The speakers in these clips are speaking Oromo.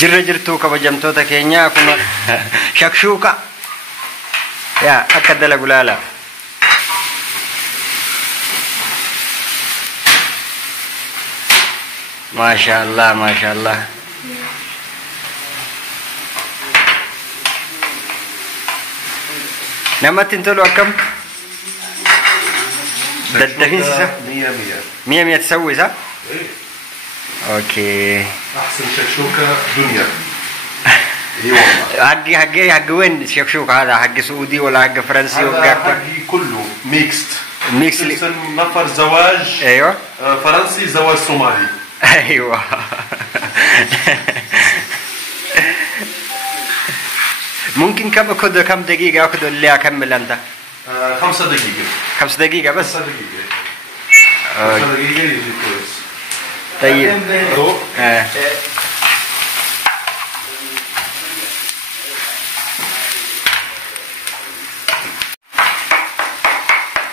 Jirra jirtuu kabajamtoota keenyaa akkuma shakshuuka yaa akka dalagu laala. Maashaallah maashaallah. Namatti hin tolu akkam? Daddafiinsa mia mia تسوي صح؟ اوكي احسن شكشوكه دنيا. اي والله حق وين شكشوكه هذا؟ حق سعودي ولا حق فرنسي ولا حقي كله ميكست ميكس نفر زواج. ايوه فرنسي زواج صومالي. ايوه ممكن كم دقيقة أخذ اللي أكمل أنت؟ 5 دقيقة. 5 دقيقة بس؟ 5 دقيقة. 5 دقيقة يجي كويس. طيب.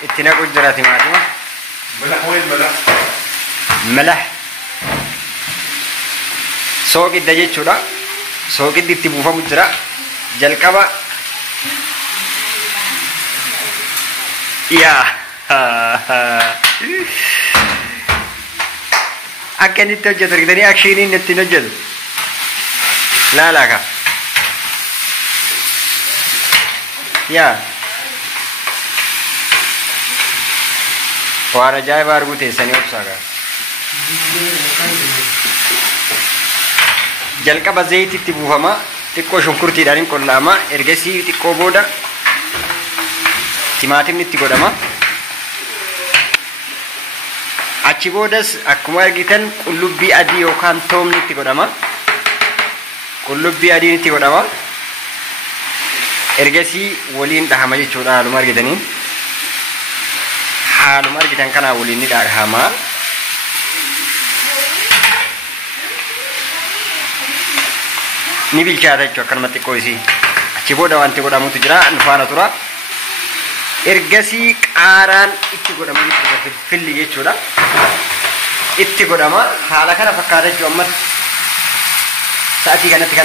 اتنا قدراتي معتمة. ملح وين ملح؟ ملح. سوق الدجاج شو ده؟ سوق الدجاج تبوفا مجرا. جلكبا. يا. أكني توجد رجلني أكشيني نتنجد. لا لا كا. يا. وارا جاي بارغو تيساني أبصاقا. jalqaba zayititti buufama xiqqoo shunkurtiidhaan qollama ergasii xiqqoo booda timaatimni itti godhama achi boodas akkuma argitan qullubbii adii yookaan toomni itti godhama qullubbii adiin itti godhama ergasii waliin dhahama jechuudha haaluma argitaniin haaluma argitan kanaa waliin ni dhahama ni bilchaata jechuudha akkanumatti xiqqoo isii achi booda wanti godhamutu jira nufaana tura ergasii qaaraan itti godhama jechuudha filli jechuudha itti godhama haala kana fakkaata jechuudha ammas sa'atii kanatti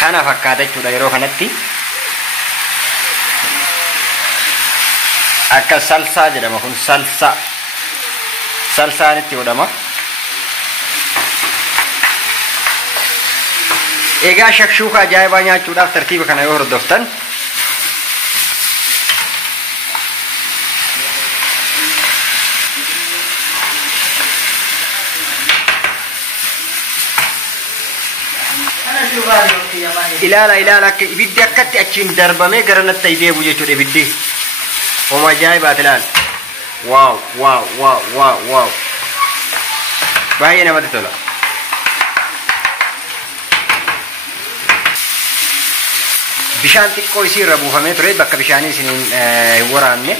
kana fakkaata jechuudha yeroo kanatti akka salsaa jedhama kun salsaan itti godhama egaa shakshuuka ajaa'ibaa nyaachuudhaaf tartiiba kana yoo hordoftan ilaala akka ibiddi akkatti achiin darbamee gara natti deebu jechuudha ibiddi homa ajaa'ibaati ilaala wow baay'ee namatti tola bishaan xiqqoo isii irra buufamee ture bakka bishaanii isiniin hin waraanne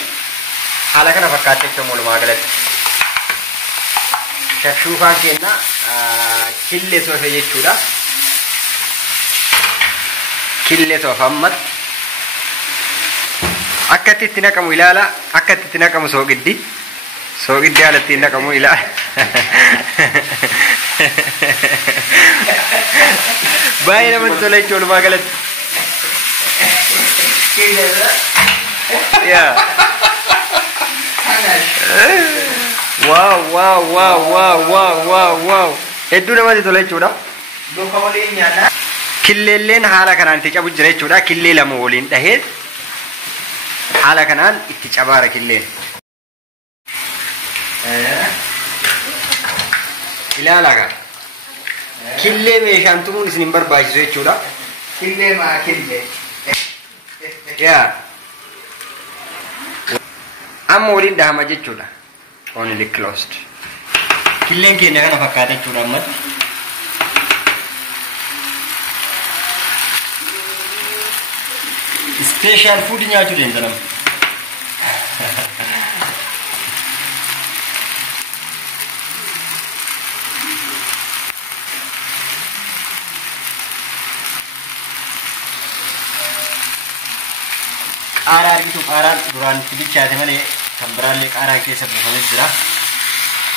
haala kana fakkaate jechuudha walumaa galatti shakshuukaan keenya killee soofee jechuudha killee soofa ammatti akkatti itti naqamu ilaala akkatti itti naqamu soogiddi haala ittiin naqamu ilaala baay'ee namatti tola jechuudha walumaa galatti yeah wow hedduu namatti tola jechuudha killeelleen haala kanaan itti cabu jira jechuudha killee lama waliin dhahee haala kanaan itti cabaara killeen ilaala ka killee meeshaan tumuun isin hin barbaachisu jechuudha killee maa killee yaa amma waliin dhahama jechuudha only closed killeen keenya kana fakkaata jechuudha ammatti special food nyaachuu deemtanam qaaraa argitu qaaraan duraan itti bilchaate malee Sambaraan qaaraa keessa buufamee jira.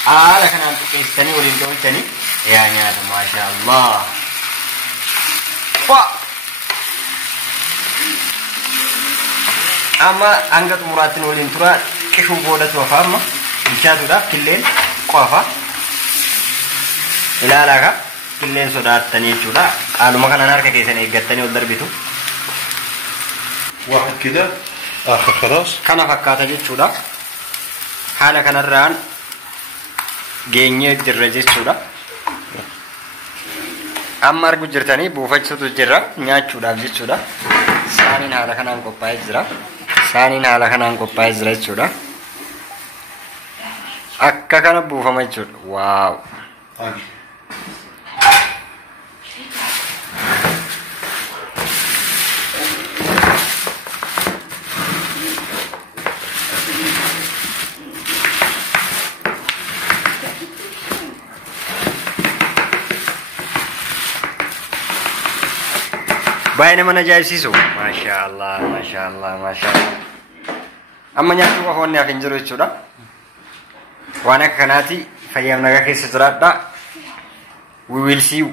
Haala kanaan xiqqeessitanii waliin tolchanii yaa nyaata maashaallah. Amma hanga xumuraatti waliin tura qishuu boodatu hafa amma bilchaatuudhaaf killeen qofa. Ilaalaa ka killeen sodaattanii jechuudha. Qaaluma kanaan harka keessan eeggattanii ol darbitu. واحد كده آخر خلاص Kana fakkaata jechuudha. Haala kanarraan geenyee jirra jechuudha. Amma argu jirtanii buufachuutu jira nyaachuudhaaf jechuudha. Saaniin haala kanaan qophaa'ee jira. Saaniin haala kanaan qophaa'ee jira jechuudha. Akka kana buufama jechuudha. Waaw. Baay'ee nama ajaa'ibsiisu. Maashaallah, maashaallah, maashaallah. Amma nyaatni wahoonni hafi hin jiru jechuudha. Waan akka kanaati fayyaaf nagaa keessa jiraadha. We will see you.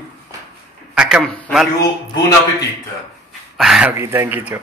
Akkam maal? Buon appetito. Okay, thank you.